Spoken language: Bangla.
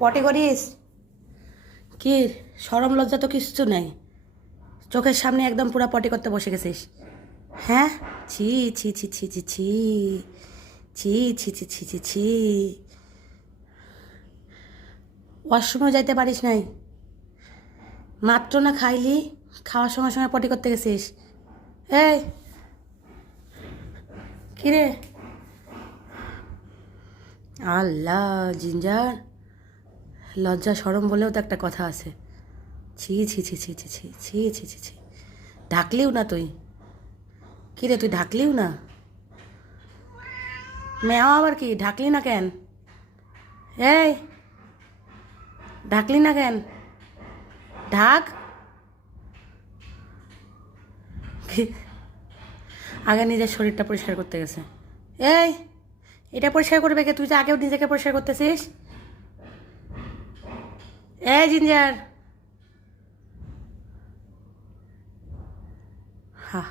পটি করিস কি? শরম লজ্জা তো কিচ্ছু নেই, চোখের সামনে একদম পুরা পটি করতে বসে গেছিস। হ্যাঁ, ছি ছি ছি ছি ছি ছি ছি ছি ছি ছি ছি ছি। ওয়াশরুমেও যাইতে পারিস নাই, মাত্র না খাইলি, খাওয়ার সঙ্গে সঙ্গে পটি করতে গেছিস। এই কিরে, আল্লাহ জিঞ্জার, লজ্জা শরম বলেও তো একটা কথা আছে। ছি ছি ছি ছি ছি ছি ছি ছি ছি ছি। ঢাকলিও না তুই, কিরে তুই ঢাকলিও না? মেয়াও আবার কি, ঢাকলি না কেন? এই ঢাকলি না কেন? ঢাক। আগে নিজের শরীরটা পরিষ্কার করতে গেছে। এই এটা পরিষ্কার করবে কে? তুই তো আগেও নিজেকে পরিষ্কার করতেছিস। এই জিঞ্জার, হা